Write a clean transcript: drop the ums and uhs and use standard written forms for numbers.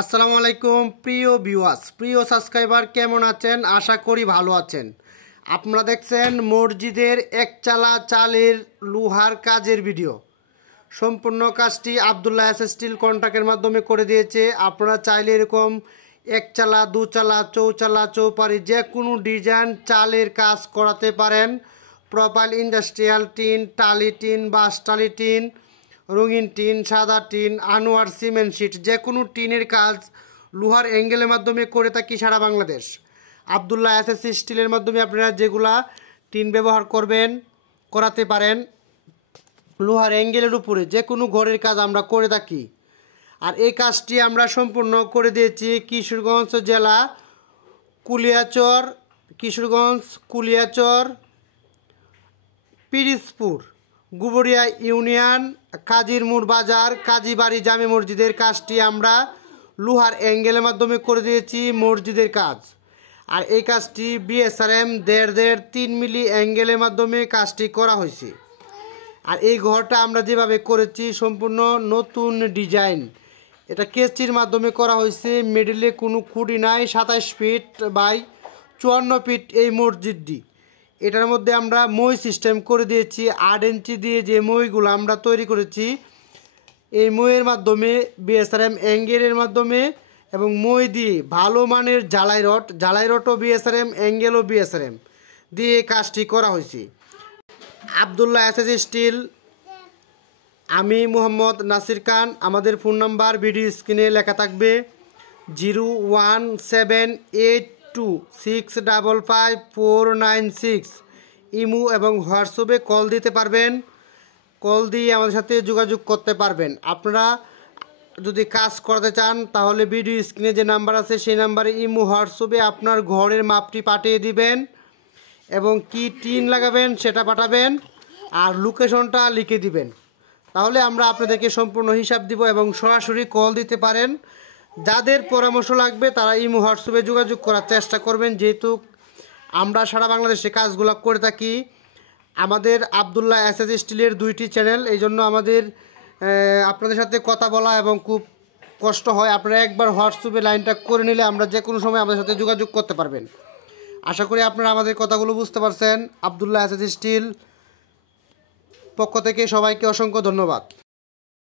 আসসালামু আলাইকুম প্রিয় ভিউয়ার্স, প্রিয় সাবস্ক্রাইবার, কেমন আছেন? আশা করি ভালো আছেন। আপনারা দেখছেন মসজিদের একচালা চালের লোহার কাজের ভিডিও। সম্পূর্ণ কাজটি আব্দুল্লাহ এস স্টিল কন্ট্রাক্টের মাধ্যমে করে দিয়েছে। আপনারা চাইলে এরকম একচালা, দুচালা, চৌচালা, চৌপারি যে কোনো ডিজাইন চালের কাজ করাতে পারেন। প্রোপাইল ইন্ডাস্ট্রিয়াল টিন, টালি টিন, বাঁশ টালি টিন, রঙিন টিন, সাদা টিন, আনোয়ার সিমেন্ট শিট, যে কোনো টিনের কাজ লোহার অ্যাঙ্গেলের মাধ্যমে করে থাকি সারা বাংলাদেশ। আব্দুল্লাহ এস স্টিলের মাধ্যমে আপনারা যেগুলা টিন ব্যবহার করবেন করাতে পারেন। লোহার অ্যাঙ্গেলের উপরে যে কোনো ঘরের কাজ আমরা করে থাকি। আর এই কাজটি আমরা সম্পূর্ণ করে দিয়েছি কিশোরগঞ্জ জেলা কুলিয়াচর পিরিজপুর গুবরিয়া ইউনিয়ন কাজিরমুর বাজার কাজীবাড়ি জামে মসজিদের কাজটি আমরা লোহার অ্যাঙ্গেলের মাধ্যমে করে দিয়েছি মসজিদের কাজ। আর এই কাজটি বিএসআরএম 1.5-3 মিলি অ্যাঙ্গেলের মাধ্যমে কাজটি করা হয়েছে। আর এই ঘরটা আমরা যেভাবে করেছি সম্পূর্ণ নতুন ডিজাইন, এটা কেচির মাধ্যমে করা হয়েছে। মিডলে কোনো খুঁটি নাই। 27 ফিট বাই 54 ফিট এই মসজিদটি। এটার মধ্যে আমরা মই সিস্টেম করে দিয়েছি। 8 ইঞ্চি দিয়ে যে মইগুলো আমরা তৈরি করেছি, এই মইয়ের মাধ্যমে বিএসআরএম অ্যাঙ্গেলের মাধ্যমে এবং মই দিয়ে ভালো মানের জ্বালাই রডও বিএসআরএম, অ্যাঙ্গেলও বিএসআরএম দিয়ে কাজটি করা হয়েছে। আব্দুল্লাহ এস স্টিল, আমি মোহাম্মদ নাসির খান। আমাদের ফোন নাম্বার ভিডিও স্ক্রিনে লেখা থাকবে 01782655496। ইমো এবং হোয়াটসঅ্যাপে কল দিতে পারবেন। কল দিয়ে আমাদের সাথে যোগাযোগ করতে পারবেন। আপনারা যদি কাজ করতে চান তাহলে ভিডিও স্ক্রিনে যে নাম্বার আছে সেই নাম্বারে ইমো হোয়াটসঅ্যাপে আপনার ঘরের মাপটি পাঠিয়ে দিবেন এবং কি টিন লাগাবেন সেটা পাঠাবেন আর লোকেশনটা লিখে দিবেন। তাহলে আমরা আপনাদেরকে সম্পূর্ণ হিসাব দিব এবং সরাসরি কল দিতে পারেন। যাদের পরামর্শ লাগবে তারা ইমো হোয়াটসঅ্যাপে যোগাযোগ করার চেষ্টা করবেন, যেহেতু আমরা সারা বাংলাদেশে কাজগুলো করে থাকি। আমাদের আব্দুল্লাহ এস স্টিলের 2টি চ্যানেল, এই জন্য আমাদের আপনাদের সাথে কথা বলা এবং খুব কষ্ট হয়। আপনারা একবার হোয়াটসঅ্যাপে লাইনটা করে নিলে আমরা যে কোনো সময় আমাদের সাথে যোগাযোগ করতে পারবেন। আশা করি আপনারা আমাদের কথাগুলো বুঝতে পারছেন। আব্দুল্লাহ এস স্টিল পক্ষ থেকে সবাইকে অসংখ্য ধন্যবাদ।